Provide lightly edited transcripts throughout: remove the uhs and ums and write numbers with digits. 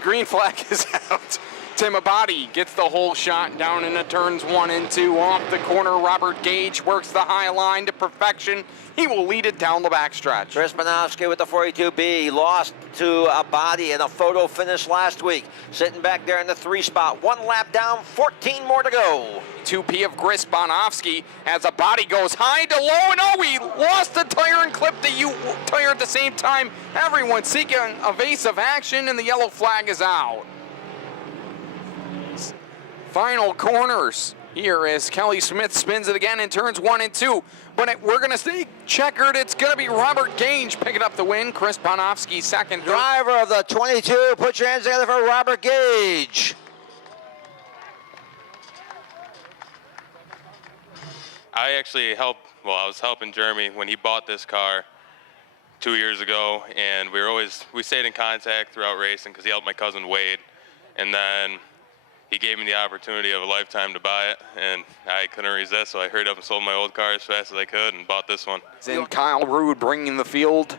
Green flag is out. Tim Abadi gets the whole shot down into turns 1 and 2. Off the corner, Robert Gage works the high line to perfection. He will lead it down the backstretch. Chris Manofsky with the 42B. Lost to Abadi in a photo finish last week. Sitting back there in the 3 spot. 1 lap down, 14 more to go. 2P of Chris Bonofsky as Abadi goes high to low, and oh, he lost the tire and clipped the U tire at the same time. Everyone seeking evasive action, and the yellow flag is out. Final corners here as Kelly Smith spins it again in turns 1 and 2. But we're going to stay checkered. It's going to be Robert Gage picking up the win. Chris Bonofsky second. Driver of the 22. Put your hands together for Robert Gage. I actually I was helping Jeremy when he bought this car 2 years ago, and we stayed in contact throughout racing because he helped my cousin Wade, and then he gave me the opportunity of a lifetime to buy it, and I couldn't resist, so I hurried up and sold my old car as fast as I could and bought this one. And Kyle Rude bringing the field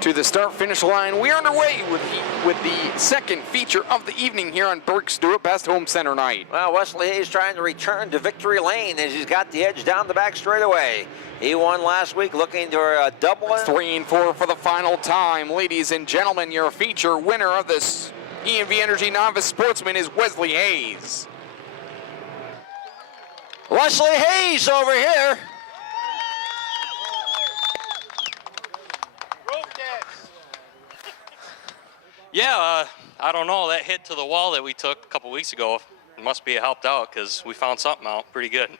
to the start-finish line. We're underway with the second feature of the evening here on Burke Stewart Best Home Center night. Well, Wesley Hayes trying to return to victory lane as he's got the edge down the back straightaway. He won last week, looking to a double. 3 and 4 for the final time. Ladies and gentlemen, your feature winner of this EMV Energy Novice Sportsman is Wesley Hayes. Wesley Hayes over here. Yeah, I don't know. That hit to the wall that we took a couple weeks ago must be helped out because we found something out pretty good.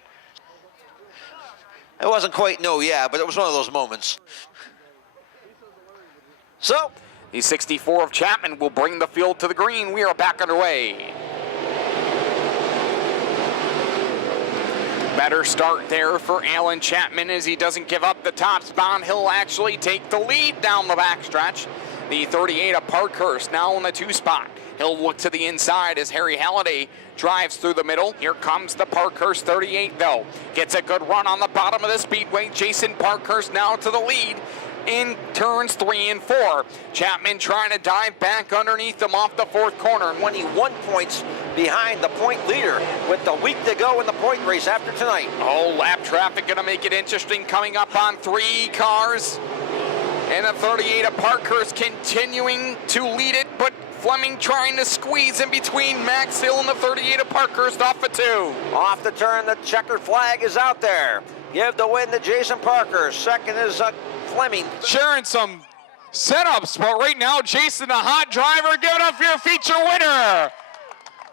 It wasn't quite but it was one of those moments. So, the 64 of Chapman will bring the field to the green. We are back underway. Better start there for Alan Chapman as he doesn't give up the top spot. He'll actually take the lead down the backstretch. The 38 of Parkhurst now in the 2 spot. He'll look to the inside as Harry Halliday drives through the middle. Here comes the Parkhurst 38 though. Gets a good run on the bottom of the speedway. Jason Parkhurst now to the lead in turns 3 and 4. Chapman trying to dive back underneath them off the 4th corner. And when he 1 point behind the point leader with the week to go in the point race after tonight. Oh, lap traffic going to make it interesting coming up on 3 cars. And the 38 of Parkhurst continuing to lead it, but Fleming trying to squeeze in between Max Hill and the 38 of Parkhurst off the 2. Off the turn, the checkered flag is out there. Give the win to Jason Parkhurst. Second is Fleming. Sharing some setups, but right now, Jason, the hot driver, give it up for your feature winner,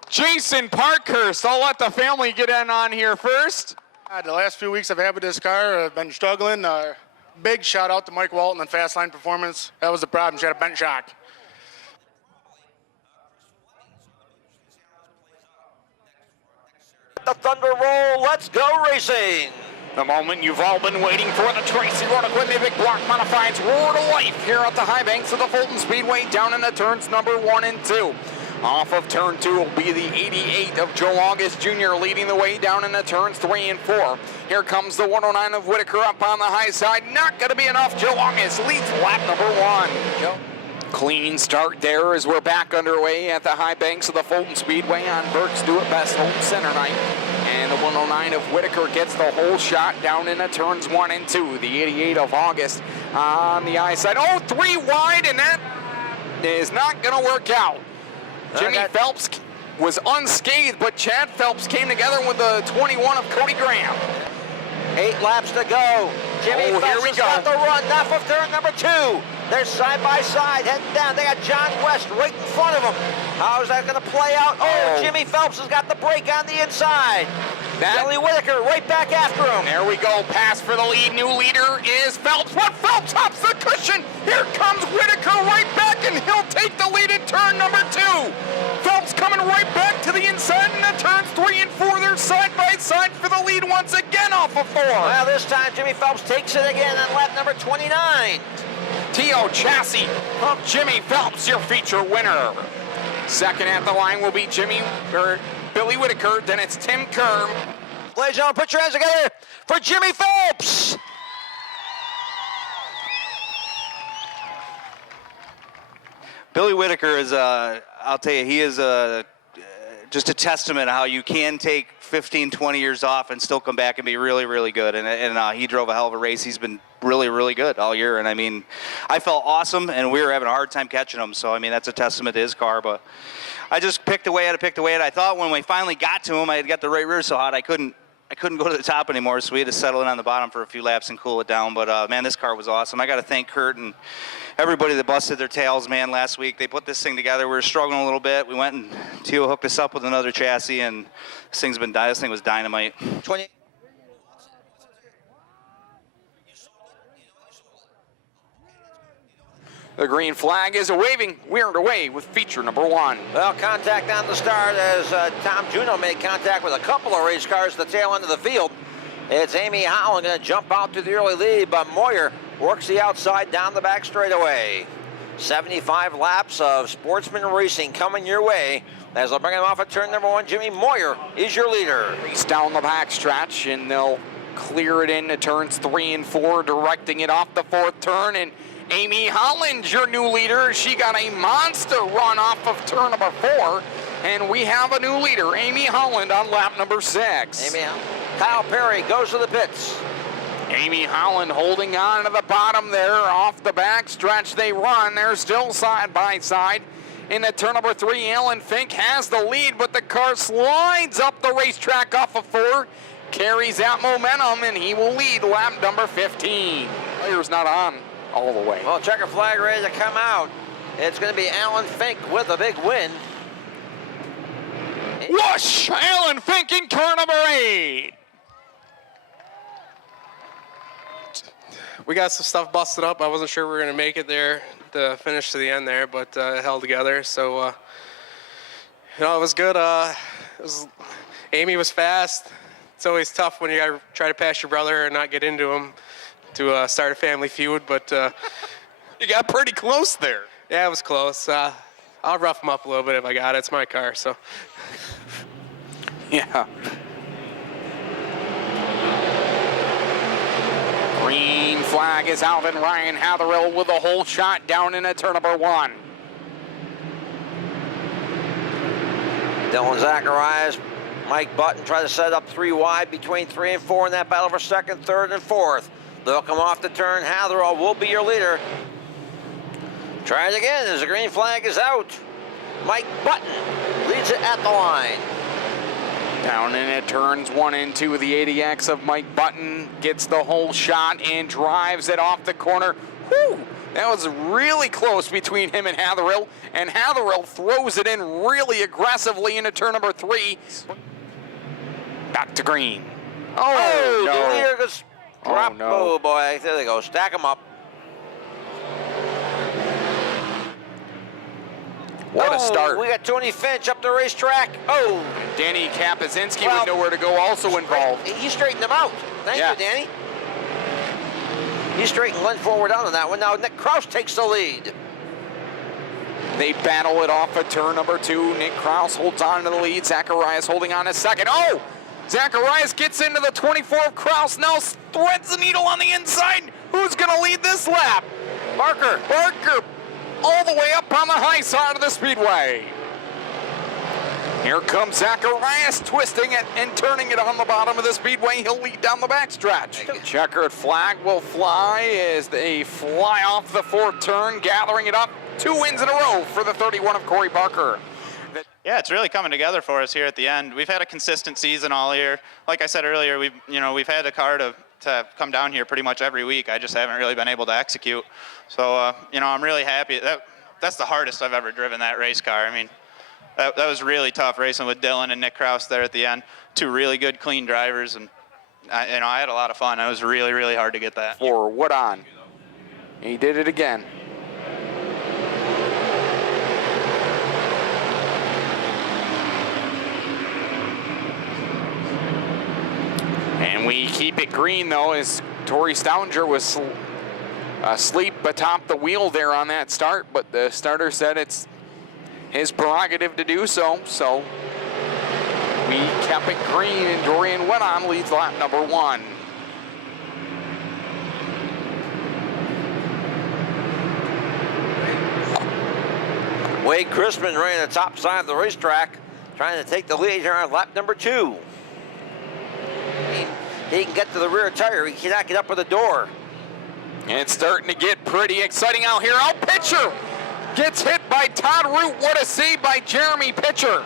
Jason Parkhurst. I'll let the family get in on here first. The last few weeks I've had with this car, I've been struggling. Big shout out to Mike Walton and Fast Line Performance. That was the problem. She had a bent shock. The Thunder Roll, let's go racing. The moment you've all been waiting for, the Tracy Road Equipment Big Block Modifieds roar to life here at the high banks of the Fulton Speedway down in the turns number 1 and 2. Off of turn 2 will be the 88 of Joe August Jr. leading the way down in the turns 3 and 4. Here comes the 109 of Whitaker up on the high side. Not going to be enough. Joe August leads lap number 1. Joe. Clean start there as we're back underway at the high banks of the Fulton Speedway on Burke Stewart Best Home Center night. And the 109 of Whitaker gets the whole shot down into turns 1 and 2. The 88 of August on the high side. Oh, 3 wide, and that is not going to work out. Jimmy Phelps was unscathed, but Chad Phelps came together with the 21 of Cody Graham. 8 laps to go. Jimmy Phelps has got the run. Off of turn number 2. They're side by side, heading down. They got John West right in front of them. How is that going to play out? Oh, Jimmy Phelps has got the break on the inside. Billy Whitaker right back after him. There we go. Pass for the lead. New leader is Phelps. What? Phelps hops the cushion. Here comes Whitaker right back, and he'll take the lead in turn number 2. Phelps coming right back to the inside in the turns 3 and 4. They're side by side for the lead once again off of 4. Well, this time Jimmy Phelps takes it again on lap number 29. T.O. Chassis of Jimmy Phelps, your feature winner. Second at the line will be Billy Whitaker, then it's Tim Kerr. Ladies and gentlemen, put your hands together for Jimmy Phelps. Billy Whitaker is, I'll tell you, he is just a testament of how you can take 15, 20 years off and still come back and be really, really good. And he drove a hell of a race. He's been really, really good all year. And I mean, I felt awesome, and we were having a hard time catching him. So I mean, that's a testament to his car. But I just picked away at it. I thought when we finally got to him, I had got the right rear so hot I couldn't go to the top anymore. So we had to settle in on the bottom for a few laps and cool it down. But man, this car was awesome. I got to thank Kurt and everybody that busted their tails, man, last week. They put this thing together. We were struggling a little bit. We went and Tio hooked us up with another chassis, and this thing was dynamite. 20. The green flag is waving. We're underway with feature number 1. Well, contact on the start as Tom Juno made contact with a couple of race cars at the tail end of the field. It's Amy Holland going to jump out to the early lead, but Moyer works the outside down the back straightaway. 75 laps of sportsman racing coming your way. As they'll bring him off at turn number 1, Jimmy Moyer is your leader. Race down the back stretch, and they'll clear it into turns 3 and 4, directing it off the 4th turn. And Amy Holland, your new leader. She got a monster run off of turn number 4, and we have a new leader, Amy Holland, on lap number 6. Amy Holland. Kyle Perry goes to the pits. Amy Holland holding on to the bottom there. Off the back stretch they run. They're still side by side. Into turn number 3, Alan Fink has the lead, but the car slides up the racetrack off of 4, carries that momentum, and he will lead lap number 15. Player's not on all the way. Well, checker flag ready to come out. It's going to be Alan Fink with a big win. Whoosh! Alan Fink in turn number 8. We got some stuff busted up. I wasn't sure we were going to make it there, the finish to the end there, but it held together. So, it was good. Amy was fast. It's always tough when you got to try to pass your brother and not get into him to start a family feud, but you got pretty close there. Yeah, it was close. I'll rough him up a little bit if I got it. It's my car, so. Yeah. Green flag is out, and Ryan Hatherill with a whole shot down into turn number 1. Dylan Zacharias, Mike Button try to set up 3 wide between 3 and 4 in that battle for 2nd, 3rd, and 4th. They'll come off the turn. Hatherill will be your leader. Try it again as the green flag is out. Mike Button leads it at the line. Down in it, turns 1 and 2. The 80X of Mike Button gets the whole shot and drives it off the corner. Whew! That was really close between him and Hatherill throws it in really aggressively into turn number 3. Back to green. Oh, no. The leader goes drop. Oh, no. Oh, boy. There they go. Stack them up. What a start. We got Tony Finch up the racetrack. Oh. Danny Kapazinski with nowhere to go, also involved. He straightened them out. Thank you, Danny. He straightened Glenn forward on that one. Now Nick Kraus takes the lead. They battle it off at turn number 2. Nick Kraus holds on to the lead. Zacharias holding on a second. Oh! Zacharias gets into the 24 of Kraus. Now threads the needle on the inside. Who's going to lead this lap? Barker all the way up on the high side of the speedway. Here comes Zacharias twisting it and turning it on the bottom of the speedway. He'll lead down the backstretch. Checkered flag will fly as they fly off the 4th turn, gathering it up. 2 wins in a row for the 31 of Corey Barker. Yeah, it's really coming together for us here at the end. We've had a consistent season all year. Like I said earlier, we've had a car to come down here pretty much every week. I just haven't really been able to execute. So, I'm really happy. That's the hardest I've ever driven, that race car. I mean, that was really tough racing with Dylan and Nick Kraus there at the end. 2 really good, clean drivers, and I had a lot of fun. It was really, really hard to get that. For Wood on. He did it again. And we keep it green, though, as Tori Stounger was asleep atop the wheel there on that start, but the starter said it's his prerogative to do so. So we kept it green, and Dorian Wedon leads lap number 1. Wade Chrisman running the top side of the racetrack, trying to take the lead here on lap number 2. He can get to the rear tire. He cannot get up with the door. And it's starting to get pretty exciting out here. Oh, Pitcher gets hit by Todd Root. What a save by Jeremy Pitcher.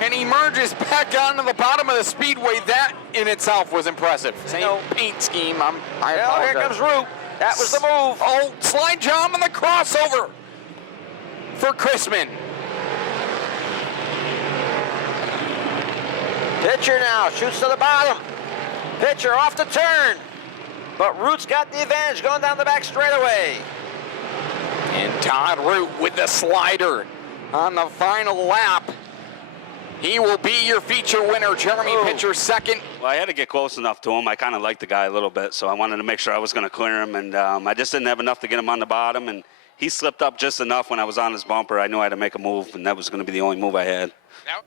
And he merges back onto the bottom of the speedway. That in itself was impressive. Same paint scheme. I apologize. Here comes Root. That was the move. Oh, slide job on the crossover for Chrisman. Pitcher now shoots to the bottom. Pitcher off the turn. But Root's got the advantage going down the back straightaway. And Todd Root with the slider on the final lap. He will be your feature winner. Jeremy Pitcher second. Well, I had to get close enough to him. I kind of liked the guy a little bit, so I wanted to make sure I was going to clear him. And I just didn't have enough to get him on the bottom. And he slipped up just enough when I was on his bumper. I knew I had to make a move, and that was going to be the only move I had. Now